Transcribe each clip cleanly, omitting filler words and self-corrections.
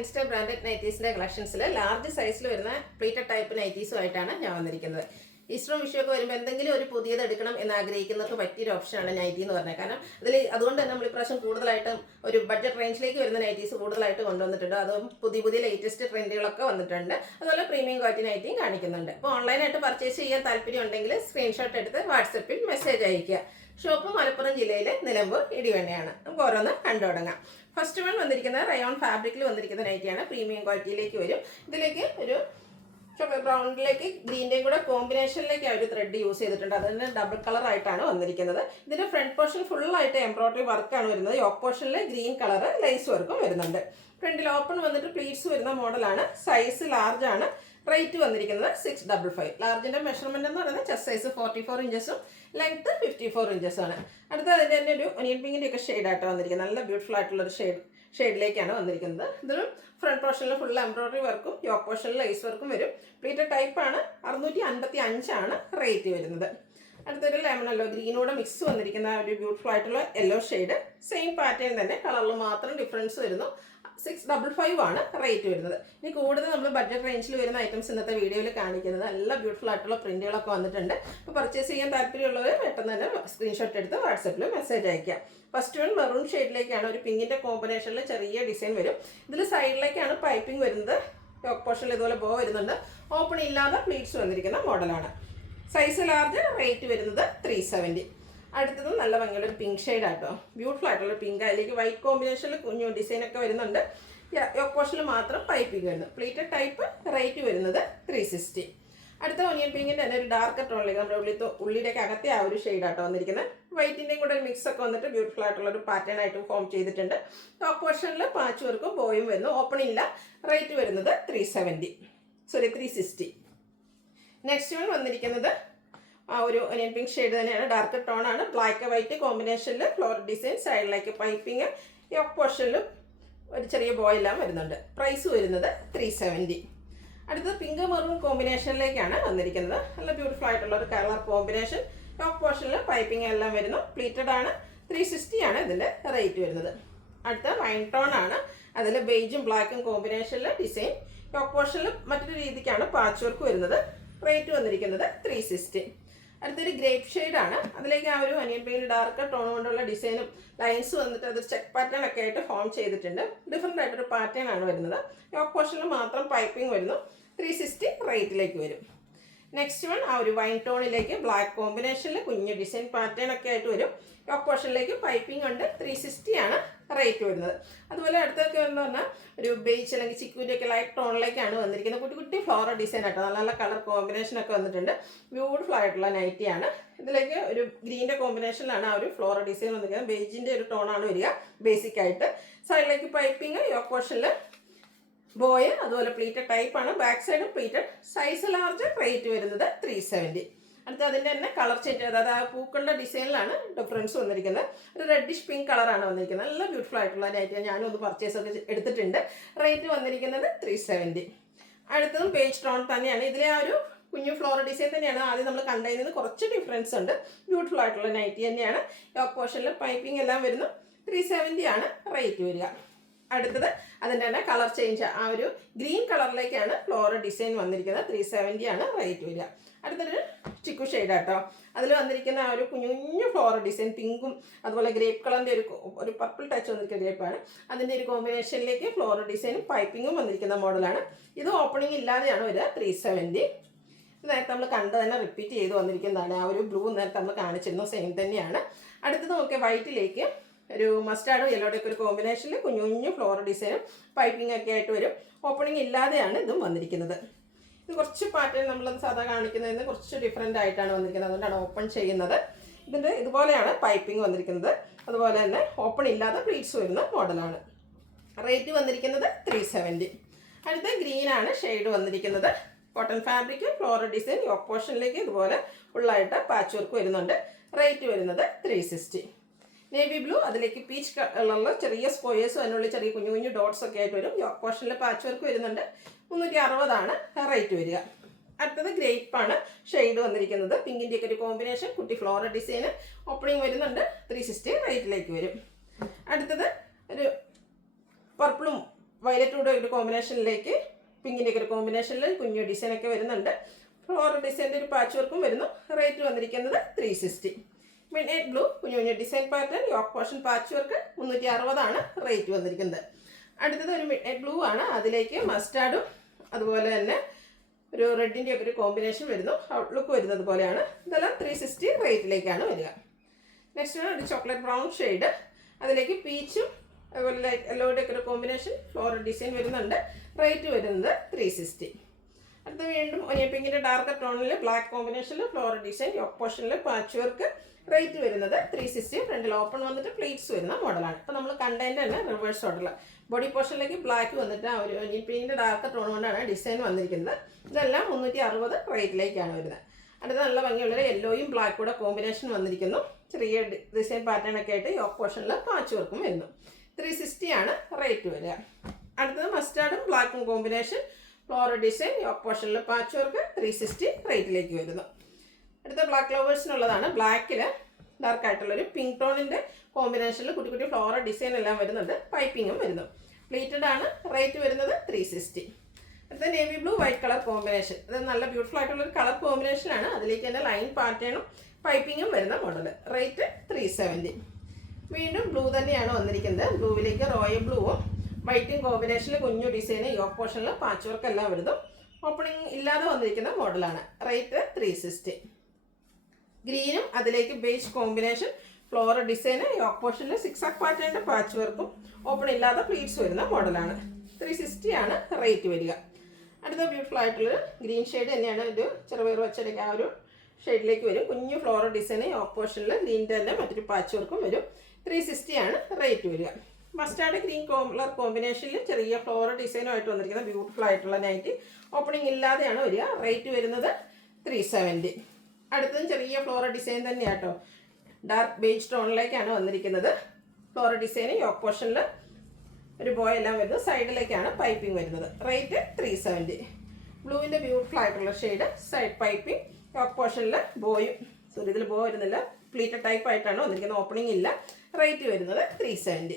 Insta branded നൈറ്റീസിന്റെ കളക്ഷൻസിൽ large സൈസിൽ വരുന്ന pleated type നൈറ്റീസുമായിട്ടാണ് ഞാൻ വന്നിരിക്കുന്നത്. ഈസ്റ്ററും വിഷുവൊക്കെ വരുമ്പോൾ എന്തെങ്കിലും ഒരു പുതിയത് എടുക്കണം എന്ന് ആഗ്രഹിക്കുന്നവർക്ക് പറ്റിയൊരു ഓപ്ഷനാണ് നൈറ്റി എന്ന് പറഞ്ഞത്. കാരണം അതുകൊണ്ട് തന്നെ നമ്മൾ ഇപ്രാവശ്യം കൂടുതലായിട്ടും ഒരു ബഡ്ജറ്റ് റേഞ്ചിലേക്ക് വരുന്ന നൈറ്റീസ് കൂടുതലായിട്ട് കൊണ്ടുവന്നിട്ടുണ്ട്. അതും പുതിയ ലേറ്റസ്റ്റ് ട്രെൻഡുകളൊക്കെ വന്നിട്ടുണ്ട്. അതുപോലെ പ്രീമിയം ക്വാളിറ്റി നൈറ്റിയും കാണിക്കുന്നുണ്ട്. അപ്പോൾ ഓൺലൈനായിട്ട് പർച്ചേസ് ചെയ്യാൻ താല്പര്യം ഉണ്ടെങ്കിൽ സ്ക്രീൻഷോട്ട് എടുത്ത് വാട്സപ്പിൽ മെസ്സേജ് അയയ്ക്കുക. ഷോപ്പ് മലപ്പുറം ജില്ലയിലെ നിലമ്പൂർ ഇടിവണ്ണയാണ്. നമുക്ക് ഓരോന്ന് കണ്ടു തുടങ്ങാം. ഫസ്റ്റ് വൺ വന്നിരിക്കുന്നത് റയോൺ ഫാബ്രിക്കിൽ വന്നിരിക്കുന്ന നൈറ്റിയാണ്. പ്രീമിയം ക്വാളിറ്റിയിലേക്ക് വരും. ഇതിലേക്ക് ഒരു ബ്രൗണിലേക്ക് ഗ്രീൻ്റെയും കൂടെ കോമ്പിനേഷനിലേക്ക് ഒരു ത്രെഡ് യൂസ് ചെയ്തിട്ടുണ്ട്. അതിന് ഡബിൾ കളർ ആയിട്ടാണ് വന്നിരിക്കുന്നത്. ഇതിന്റെ ഫ്രണ്ട് പോർഷൻ ഫുള്ളായിട്ട് എംബ്രോയിഡറി വർക്കാണ് വരുന്നത്. യോക്ക് പോർഷനിൽ ഗ്രീൻ കളർ ലൈസ് വർക്കും വരുന്നുണ്ട്. ഫ്രണ്ടിൽ ഓപ്പൺ വന്നിട്ട് പ്ലീറ്റ്സ് വരുന്ന മോഡലാണ്. സൈസ് ലാർജ് ആണ്. റേറ്റ് വന്നിരിക്കുന്നത് 655. ലാർജിന്റെ മെഷർമെന്റ് എന്ന് പറയുന്നത് ചെസ്റ്റ് സൈസ് 44 ഇഞ്ചസും ലെങ്ത് 54 ഇഞ്ചസും ആണ്. അടുത്ത അതിൻ്റെ തന്നെ ഒരു ഒനിയൻ പിങ്കിൻ്റെ ഒക്കെ ഷെയ്ഡായിട്ട് വന്നിരിക്കുന്നത്. നല്ല ബ്യൂട്ടിഫുൾ ആയിട്ടുള്ള ഒരു ഷെയ്ഡിലേക്കാണ് വന്നിരിക്കുന്നത്. ഇതിൽ ഫ്രണ്ട് പോർഷനിൽ ഫുൾ എംബ്രോയിഡറി വർക്കും യോക്ക് പോർഷനിൽ ലൈസ് വർക്കും വരും. പ്ലീറ്റഡ് ടൈപ്പാണ്. 655 ആണ് റേറ്റ് വരുന്നത്. അടുത്തൊരു ലെമൺ യെല്ലോ ഗ്രീനോടെ മിക്സ് വന്നിരിക്കുന്ന ഒരു ബ്യൂട്ടിഫുൾ ആയിട്ടുള്ള യെല്ലോ ഷെയ്ഡ്. സെയിം പാറ്റേൺ തന്നെ, കളറിൽ മാത്രം ഡിഫറൻസ് വരുന്നു. 655 ആണ് റേറ്റ് വരുന്നത്. ഇനി കൂടുതൽ നമ്മൾ ബഡ്ജറ്റ് റേഞ്ചിൽ വരുന്ന ഐറ്റംസ് ഇന്നത്തെ വീഡിയോയിൽ കാണിക്കുന്നത്. നല്ല ബ്യൂട്ടിഫുൾ ആയിട്ടുള്ള പ്രിന്റുകളൊക്കെ വന്നിട്ടുണ്ട്. അപ്പോൾ പർച്ചേസ് ചെയ്യാൻ താല്പര്യമുള്ളവർ പെട്ടെന്ന് തന്നെ സ്ക്രീൻഷോട്ട് എടുത്ത് വാട്സപ്പിൽ മെസ്സേജ് അയക്കുക. ഫസ്റ്റ് വൺ മെറൂൺ ഷെയ്ഡിലേക്കാണ്. ഒരു പിങ്കിൻ്റെ കോമ്പിനേഷനിൽ ചെറിയ ഡിസൈൻ വരും. ഇതിൽ സൈഡിലേക്കാണ് പൈപ്പിംഗ് വരുന്നത്. ടോപ്പ് പോർഷനിൽ ഇതുപോലെ ബോ വരുന്നുണ്ട്. ഓപ്പൺ ഇല്ലാതെ പ്ലീറ്റ്സ് വന്നിരിക്കുന്ന മോഡലാണ്. Size large. റേറ്റ് വരുന്നത് 370. അടുത്തത് നല്ല ഭംഗിയുള്ള ഒരു പിങ്ക് ഷെയ്ഡ് ആട്ടോ. ബ്യൂട്ടിഫുൾ ആയിട്ടുള്ള പിങ്ക്. അതിലേക്ക് വൈറ്റ് കോമ്പിനേഷനിൽ കുഞ്ഞു ഡിസൈനൊക്കെ വരുന്നുണ്ട്. യോക്ക് പോർഷനിൽ മാത്രം പൈപ്പിംഗ് വരുന്നു. Pleated type. റേറ്റ് വരുന്നത് 360. അടുത്ത ഒനിയൻ പിങ്കിൻ്റെ തന്നെ ഒരു ഡാർക്ക് ടോണിലേക്ക് നമ്മുടെ ഉള്ളിലേക്ക് അകത്തെ ആ ഒരു ഷെയ്ഡാട്ടോ വന്നിരിക്കുന്നത്. വൈറ്റിൻ്റെയും കൂടെ ഒരു മിക്സ് ഒക്കെ വന്നിട്ട് ബ്യൂട്ടിഫുൾ ആയിട്ടുള്ള ഒരു പാറ്റേൺ ആയിട്ട് ഫോം ചെയ്തിട്ടുണ്ട്. ടോപ്പ് പോർഷനിൽ പാച്ച് വർക്കും ബോയും വരുന്നു. ഓപ്പൺ ഇല്ല. റേറ്റ് വരുന്നത് 360. നെക്സ്റ്റ് വൺ വന്നിരിക്കുന്നത് ആ ഒരു ഒനിയൻ പിങ്ക് ഷെയ്ഡ് തന്നെയാണ്. ഡാർക്ക് ടോൺ ആണ്. ബ്ലാക്ക് വൈറ്റ് കോമ്പിനേഷനിൽ ഫ്ലോർ ഡിസൈൻ. സൈഡിലേക്ക് പൈപ്പിംഗ്. യോക്ക് പോർഷനിലും ഒരു ചെറിയ ബോയെല്ലാം വരുന്നുണ്ട്. പ്രൈസ് വരുന്നത് 370. അടുത്തത് പിങ്ക് മെറൂൺ കോമ്പിനേഷനിലേക്കാണ് വന്നിരിക്കുന്നത്. നല്ല ബ്യൂട്ടിഫുൾ ആയിട്ടുള്ള ഒരു കളർ കോമ്പിനേഷൻ. യോക്ക് പോർഷനിൽ പൈപ്പിംഗ് എല്ലാം വരുന്നു. പ്ലീറ്റഡ് ആണ്. 360 ആണ് ഇതിൻ്റെ റേറ്റ് വരുന്നത്. അടുത്ത വൈൻ ടോൺ ആണ്. അതിൽ ബേജും ബ്ലാക്കും കോമ്പിനേഷനിൽ ഡിസൈൻ. യോക്ക് പോർഷനിൽ മറ്റൊരു രീതിക്കാണ് പാച്ച് വർക്ക് വരുന്നത്. റേറ്റ് വന്നിരിക്കുന്നത് 360. അടുത്തൊരു ഗ്രേപ്പ് ഷെയ്ഡാണ്. അതിലേക്ക് ആ ഒരു ഒനിയൻ പിങ്ക് ഡാർക്ക് ടോൺ കൊണ്ടുള്ള ഡിസൈനും ലൈൻസ് വന്നിട്ട് അതൊരു ചെക്ക് പാറ്റേൺ ഒക്കെ ആയിട്ട് ഫോം ചെയ്തിട്ടുണ്ട്. ഡിഫറെൻ്റ് ആയിട്ടൊരു പാറ്റേൺ ആണ് വരുന്നത്. യോക്ക് പോർഷനിൽ മാത്രം പൈപ്പിംഗ് വരുന്നു. 360 റേറ്റിലേക്ക് വരും. നെക്സ്റ്റ് വൺ ആ ഒരു വൈൻ ടോണിലേക്ക് ബ്ലാക്ക് കോമ്പിനേഷനിൽ കുഞ്ഞു ഡിസൈൻ പാറ്റേൺ ഒക്കെ ആയിട്ട് വരും. യോക്ക് പോർഷനിലേക്ക് പൈപ്പിംഗ് ഉണ്ട്. 360 ആണ് റേറ്റ് വരുന്നത്. അതുപോലെ അടുത്തൊക്കെ എന്ന് പറഞ്ഞാൽ ഒരു ബേജ് അല്ലെങ്കിൽ ചിക്കുവിൻ്റെ ഒക്കെ ലൈറ്റ് ടോണിലേക്കാണ് വന്നിരിക്കുന്നത്. കുട്ടി ഫ്ലോറൽ ഡിസൈൻ ആട്ടോ. നല്ല കളർ കോമ്പിനേഷൻ ഒക്കെ വന്നിട്ടുണ്ട്. ബ്യൂട്ടിഫുൾ ആയിട്ടുള്ള നൈറ്റിയാണ്. ഇതിലേക്ക് ഒരു ഗ്രീൻ്റെ കോമ്പിനേഷനിലാണ് ആ ഒരു ഫ്ലോറൽ ഡിസൈൻ വന്നിരിക്കുന്നത്. ബേജിൻ്റെ ഒരു ടോണാണ് വരിക ബേസിക് ആയിട്ട്. സൈഡിലേക്ക് പൈപ്പിംഗ്. യോക്ക് പോർഷനിൽ ബോയ്. അതുപോലെ പ്ലീറ്റഡ് ടൈപ്പാണ്. ബാക്ക് സൈഡും പ്ലീറ്റഡ്. Size large. റേറ്റ് വരുന്നത് 370. അടുത്ത അതിൻ്റെ തന്നെ കളർ ചേഞ്ച്. അതായത് ആ പൂക്കളുടെ ഡിസൈനിലാണ് ഡിഫറൻസ് വന്നിരിക്കുന്നത്. ഒരു റെഡിഷ് പിങ്ക് കളറാണ് വന്നിരിക്കുന്നത്. നല്ല ബ്യൂട്ടിഫുൾ ആയിട്ടുള്ള നൈറ്റ്. ഞാനും ഒന്ന് പർച്ചേസ് ഒക്കെ എടുത്തിട്ടുണ്ട്. റേറ്റ് വന്നിരിക്കുന്നത് 370. അടുത്തതും പേജ് ടോൺ തന്നെയാണ്. ഇതിലെ ആ ഒരു കുഞ്ഞു ഫ്ലോറൽ ഡിസൈൻ തന്നെയാണ് ആദ്യം നമ്മൾ കണ്ടതിൽ നിന്ന് കുറച്ച് ഡിഫറൻസ് ഉണ്ട്. ബ്യൂട്ടിഫുൾ ആയിട്ടുള്ള നൈറ്റി തന്നെയാണ്. യോക്ക് പോർഷനിൽ പൈപ്പിംഗ് എല്ലാം വരുന്നു. 370 ആണ് റേറ്റ് വരിക. അടുത്തത് അതിൻ്റെ തന്നെ കളർ ചേഞ്ച്. ആ ഒരു ഗ്രീൻ കളറിലേക്കാണ് ഫ്ലോറൽ ഡിസൈൻ വന്നിരിക്കുന്നത്. 370 ആണ് റേറ്റ് വരിക. അടുത്തൊരു ചിക്കു ഷെയ്ഡാട്ടോ. അതിൽ വന്നിരിക്കുന്ന ആ ഒരു കുഞ്ഞു ഫ്ലോറൽ ഡിസൈൻ പിങ്കും അതുപോലെ ഗ്രേപ്പ് കളറിൻ്റെ ഒരു പർപ്പിൾ ടച്ച് വന്നിരിക്കുന്ന ഗ്രേപ്പാണ്. അതിൻ്റെ ഒരു കോമ്പിനേഷനിലേക്ക് ഫ്ലോറൽ ഡിസൈനും പൈപ്പിങ്ങും വന്നിരിക്കുന്ന മോഡലാണ്. ഇത് ഓപ്പണിംഗ് ഇല്ലാതെയാണ് വരിക. 370. നേരത്തെ നമ്മൾ കണ്ട് തന്നെ റിപ്പീറ്റ് ചെയ്ത് വന്നിരിക്കുന്നതാണ്. ആ ഒരു ബ്ലൂ നേരത്തെ നമ്മൾ കാണിച്ചിരുന്നു. സെയിം തന്നെയാണ്. അടുത്തത് നോക്കിയാൽ വൈറ്റിലേക്ക് ഒരു മസ്റ്റാർഡും യെല്ലോയുടെ ഒക്കെ ഒരു കോമ്പിനേഷനിൽ കുഞ്ഞു ഫ്ലോറൽ ഡിസൈനും പൈപ്പിംഗ് ഒക്കെ ആയിട്ട് വരും. ഓപ്പണിംഗ് ഇല്ലാതെയാണ് ഇതും വന്നിരിക്കുന്നത്. ഇത് കുറച്ച് പാറ്റേൺ നമ്മളത് സാധാ കാണിക്കുന്നതിന് കുറച്ച് ഡിഫറെൻ്റ് ആയിട്ടാണ് വന്നിരിക്കുന്നത്. അതുകൊണ്ടാണ് ഓപ്പൺ ചെയ്യുന്നത്. ഇതിൻ്റെ ഇതുപോലെയാണ് പൈപ്പിംഗ് വന്നിരിക്കുന്നത്. അതുപോലെ തന്നെ ഓപ്പൺ ഇല്ലാതെ പ്ലീറ്റ്സ് വരുന്ന മോഡലാണ്. റേറ്റ് വന്നിരിക്കുന്നത് 370. അടുത്ത ഗ്രീനാണ് ഷെയ്ഡ് വന്നിരിക്കുന്നത്. Cotton fabric. Floral design. Yoke പോർഷനിലേക്ക് ഇതുപോലെ ഫുള്ളായിട്ട് പാച്ച് വർക്ക് വരുന്നുണ്ട്. റേറ്റ് വരുന്നത് 360. Navy blue. അതിലേക്ക് പീച്ച് കളറിൽ ചെറിയ സ്ക്വയേഴ്സും അതിനുള്ളിൽ ചെറിയ കുഞ്ഞു ഡോട്ട്സ് ഒക്കെ ആയിട്ട് വരും. യോക്ക് പോർഷനിൽ പാച്ച് വർക്ക് വരുന്നുണ്ട്. 360 ആണ് റേറ്റ് വരിക. അടുത്തത് ഗ്രേപ്പാണ് ഷെയ്ഡ് വന്നിരിക്കുന്നത്. പിങ്കിൻ്റെ ഒക്കെ ഒരു കോമ്പിനേഷൻ. കുട്ടി ഫ്ലോറൽ ഡിസൈന്. ഓപ്പണിംഗ് വരുന്നുണ്ട്. 360 റേറ്റിലേക്ക് വരും. അടുത്തത് ഒരു പർപ്പിളും വയലറ്റൂടെ ഒരു കോമ്പിനേഷനിലേക്ക് പിങ്കിൻ്റെ ഒക്കെ ഒരു കോമ്പിനേഷനിൽ കുഞ്ഞു ഡിസൈനൊക്കെ വരുന്നുണ്ട്. ഫ്ലോറൽ ഡിസൈൻ്റെ ഒരു പാച്ച് വർക്കും വരുന്നു. റേറ്റ് വന്നിരിക്കുന്നത് 360. മിഡ് നൈറ്റ് ബ്ലൂ കുഞ്ഞു കുഞ്ഞു design pattern yoke portion patchwork 360 rate വന്നിരിക്കുന്നത്. അടുത്തത് ഒരു മിഡ് നൈറ്റ് ബ്ലൂ ആണ്. അതിലേക്ക് മസ്റ്റാർഡും അതുപോലെ തന്നെ ഒരു റെഡിൻ്റെ ഒക്കെ ഒരു കോമ്പിനേഷൻ വരുന്നു. ഔട്ട്ലുക്ക് വരുന്നത് പോലെയാണ്. ഇതെല്ലാം 360 റേറ്റിലേക്കാണ് വരിക. നെക്സ്റ്റ് ഒരു ചോക്ലേറ്റ് ബ്രൗൺ ഷെയ്ഡ്, അതിലേക്ക് പീച്ചും അതുപോലെ ലൈറ്റ് യെല്ലോയുടെ ഒക്കെ ഒരു കോമ്പിനേഷൻ ഫ്ലോറൽ ഡിസൈൻ വരുന്നുണ്ട്. റേറ്റ് വരുന്നത് 360. അടുത്ത വീണ്ടും ഒനിയൻ പിങ്കിൻ്റെ ഡാർക്ക് ടോണിൽ ബ്ലാക്ക് കോമ്പിനേഷനിൽ ഫ്ലോറൽ ഡിസൈൻ യോക്ക് പോർഷനിൽ പാച്ച് വർക്ക്. റേറ്റ് വരുന്നത് 360. ഫ്രണ്ടിൽ ഓപ്പൺ വന്നിട്ട് പ്ലീറ്റ്സ് വരുന്ന മോഡലാണ്. അപ്പോൾ നമ്മൾ കണ്ടതിൻ്റെ തന്നെ റിവേഴ്സ് ഓർഡറിൽ ബോഡി പോർഷനിലേക്ക് ബ്ലാക്ക് വന്നിട്ട് ആ ഒരു ഒനിയൻ പിങ്കിൻ്റെ ഡാർക്ക് ടോൺ കൊണ്ടാണ് ഡിസൈൻ വന്നിരിക്കുന്നത്. ഇതെല്ലാം 360 റേറ്റിലേക്കാണ് വരുന്നത്. അടുത്ത നല്ല ഭംഗിയുള്ള യെല്ലോയും ബ്ലാക്കും കൂടെ കോമ്പിനേഷൻ വന്നിരിക്കുന്നു. ചെറിയ ഡിസൈൻ പാറ്റേൺ ഒക്കെ ആയിട്ട് യോക്ക് പോർഷനിൽ പാച്ച് വർക്കും വരുന്നു. 360 റേറ്റ് വരിക. അടുത്തത് മസ്റ്റാർഡും ബ്ലാക്കും കോമ്പിനേഷൻ ഫ്ലോറൽ ഡിസൈൻ യോക്ക് പോർഷനിൽ പാച്ച് വർക്ക് 360 റേറ്റിലേക്ക് വരുന്നു. അടുത്ത ബ്ലാക്ക് ലവേഴ്സിനുള്ളതാണ്. ബ്ലാക്കിൽ ഡാർക്കായിട്ടുള്ളൊരു പിങ്ക് ടോണിൻ്റെ കോമ്പിനേഷനിൽ കുട്ടി കുട്ടി ഫ്ലോറൽ ഡിസൈൻ എല്ലാം വരുന്നുണ്ട്. പൈപ്പിങ്ങും വരുന്നു. പ്ലീറ്റഡ് ആണ്. റേറ്റ് വരുന്നത് 360. അടുത്ത navy blue white colour combination. അത് നല്ല ബ്യൂട്ടിഫുൾ ആയിട്ടുള്ളൊരു കളർ കോമ്പിനേഷനാണ്. അതിലേക്ക് തന്നെ ലൈൻ പാറ്റേണും പൈപ്പിങ്ങും വരുന്ന മോഡൽ. റേറ്റ് 370. വീണ്ടും ബ്ലൂ തന്നെയാണ് വന്നിരിക്കുന്നത്. ബ്ലൂവിലേക്ക് റോയൽ ബ്ലൂവും വൈറ്റും കോമ്പിനേഷനിൽ കുഞ്ഞു ഡിസൈന് യോക്ക് പോർഷനിൽ പാച്ച് വർക്ക് എല്ലാം വരുന്നു. ഓപ്പണിംഗ് ഇല്ലാതെ വന്നിരിക്കുന്ന മോഡലാണ്. റേറ്റ് 360. ഗ്രീനും അതിലേക്ക് ബേജ് കോമ്പിനേഷൻ ഫ്ലോറൽ ഡിസൈന് യോക്ക് പോർഷനിൽ സിക്സാക് പാറ്റേണിൻ്റെ പാച്ച് വർക്കും ഓപ്പൺ ഇല്ലാതെ പ്ലീറ്റ്സ് വരുന്ന മോഡലാണ്. 360 റേറ്റ് വരിക. അടുത്ത ബ്യൂട്ടിഫുൾ ആയിട്ടുള്ളൊരു ഗ്രീൻ ഷെയ്ഡ് തന്നെയാണ്. ഒരു ചെറുപയർ വച്ചടിക്ക് ആ ഒരു ഷെയ്ഡിലേക്ക് വരും. കുഞ്ഞു ഫ്ലോറൽ ഡിസൈന് യോക്ക് പോർഷനിൽ ഗ്രീൻ്റെ തന്നെ മറ്റൊരു പാച്ച് വർക്കും വരും. 360 റേറ്റ് വരിക. മസ്റ്റാർഡ് ഗ്രീൻ കളർ കോമ്പിനേഷനിൽ ചെറിയ ഫ്ലോറൽ ഡിസൈനുമായിട്ട് വന്നിരിക്കുന്ന ബ്യൂട്ടിഫുൾ ആയിട്ടുള്ള നൈറ്റി ഓപ്പണിംഗ് ഇല്ലാതെയാണ് വരിക. റേറ്റ് വരുന്നത് 370. അടുത്തതും ചെറിയ ഫ്ലോറൽ ഡിസൈൻ തന്നെയാണ് കേട്ടോ. ഡാർക്ക് ബേജ് ടോണിലേക്കാണ് വന്നിരിക്കുന്നത്. ഫ്ലോറൽ ഡിസൈന് യോക്ക് പോർഷനിൽ ഒരു ബോയ് എല്ലാം വരുന്നത്. സൈഡിലേക്കാണ് പൈപ്പിംഗ് വരുന്നത്. റേറ്റ് 370. ബ്ലൂവിൻ്റെ ബ്യൂട്ടിഫുൾ ആയിട്ടുള്ള ഷെയ്ഡ് സൈഡ് പൈപ്പിംഗ് യോക്ക് പോർഷനിൽ ബോയും ഇതിൽ ബോ വരുന്നില്ല. പ്ലീറ്റഡ് ടൈപ്പ് ആയിട്ടാണ് വന്നിരിക്കുന്നത്. ഓപ്പണിംഗ് ഇല്ല. റേറ്റ് വരുന്നത് 370.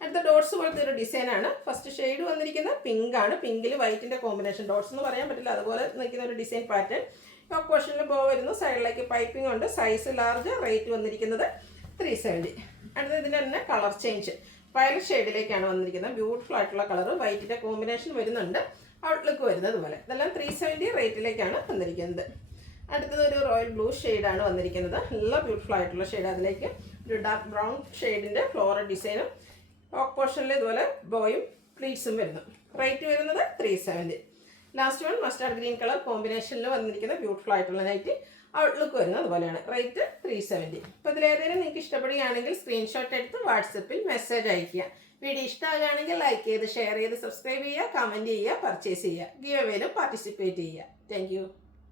അടുത്ത ഡോട്ട്സ് പോലത്തെ ഒരു ഡിസൈനാണ്. ഫസ്റ്റ് ഷെയ്ഡ് വന്നിരിക്കുന്നത് പിങ്ക് ആണ്. പിങ്കിൽ വൈറ്റിൻ്റെ കോമ്പിനേഷൻ. ഡോട്ട്സ് എന്ന് പറയാൻ പറ്റില്ല, അതുപോലെ നിൽക്കുന്ന ഒരു ഡിസൈൻ പാറ്റേൺ. യോക്ക് പോർഷനിൽ ബോ വരുന്നു. സൈഡിലേക്ക് പൈപ്പിംഗ് ഉണ്ട്. Size large. റേറ്റ് വന്നിരിക്കുന്നത് 370. അടുത്ത ഇതിൻ്റെ തന്നെ കളർ ചേഞ്ച് വയലറ്റ് ഷെയ്ഡിലേക്കാണ് വന്നിരിക്കുന്നത്. ബ്യൂട്ടിഫുൾ ആയിട്ടുള്ള കളർ വൈറ്റിൻ്റെ കോമ്പിനേഷൻ വരുന്നുണ്ട്. ഔട്ട്ലുക്ക് വരുന്നത് പോലെ. ഇതെല്ലാം 370 റേറ്റിലേക്കാണ് വന്നിരിക്കുന്നത്. അടുത്തത് ഒരു റോയൽ ബ്ലൂ ഷെയ്ഡാണ് വന്നിരിക്കുന്നത്. നല്ല ബ്യൂട്ടിഫുൾ ആയിട്ടുള്ള ഷെയ്ഡ്. അതിലേക്ക് ഒരു ഡാർക്ക് ബ്രൗൺ ഷെയ്ഡിൻ്റെ ഫ്ലോറൽ ഡിസൈനും യോക്ക് പോർഷനിൽ ഇതുപോലെ ബോയും പ്ലീറ്റ്സും വരുന്നു. റേറ്റ് വരുന്നത് 370. Last one mustard green colour കോമ്പിനേഷനിൽ വന്നിരിക്കുന്ന ബ്യൂട്ടിഫുൾ ആയിട്ടുള്ള നൈറ്റി ഔട്ട്ലുക്ക് വരുന്നത് അതുപോലെയാണ്. റേറ്റ് 370. അപ്പോൾ ഇതിലേതെങ്കിലും നിങ്ങൾക്ക് ഇഷ്ടപ്പെടുകയാണെങ്കിൽ സ്ക്രീൻഷോട്ട് എടുത്ത് വാട്സപ്പിൽ മെസ്സേജ് അയയ്ക്കുക. വീഡിയോ ഇഷ്ടമാകുകയാണെങ്കിൽ ലൈക്ക് ചെയ്ത് ഷെയർ ചെയ്ത് സബ്സ്ക്രൈബ് ചെയ്യുക, കമൻറ്റ് ചെയ്യുക, പർച്ചേസ് ചെയ്യുക. ഗിവ് അവേയിലും പാർട്ടിസിപ്പേറ്റ് ചെയ്യുക. താങ്ക്